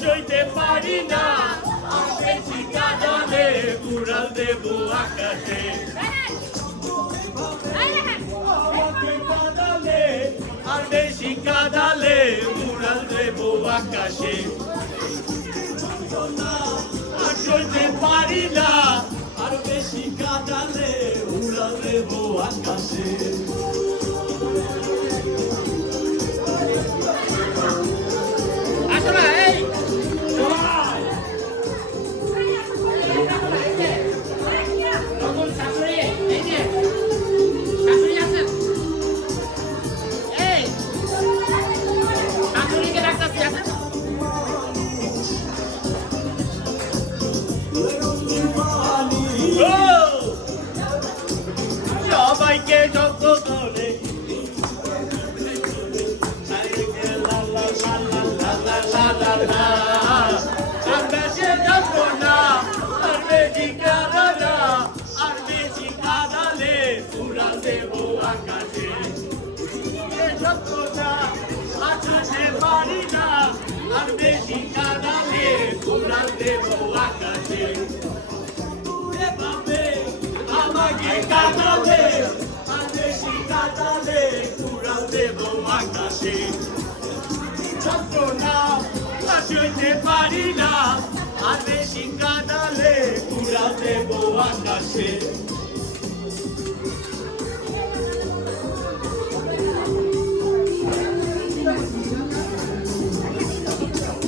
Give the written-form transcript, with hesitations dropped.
সইতে পারি না আর বেশি কাঁদালে উড়াল দেব আকাশে আমাকে কাঁদালে আর বেশি কাঁদালে উড়াল দেব আকাশে আর সইতে পারি না আর বেশি কাঁদালে উড়াল দেব আকাশে সবাইকে যত করে আর বেশি যত না আর বেশি কাঁদালা আর বেশি কাঁদালে উড়াল দেব আকাশে যত না আকাশে পারি না আর বেশি কাঁদালে উড়াল দেব আকাশে আমাকে কাঁদালে আর বেশি কাঁদালে উড়াল দেব আকাশে যন্ত্রণা সইতে পারি না আর বেশি কাঁদালে উড়াল দেব আকাশে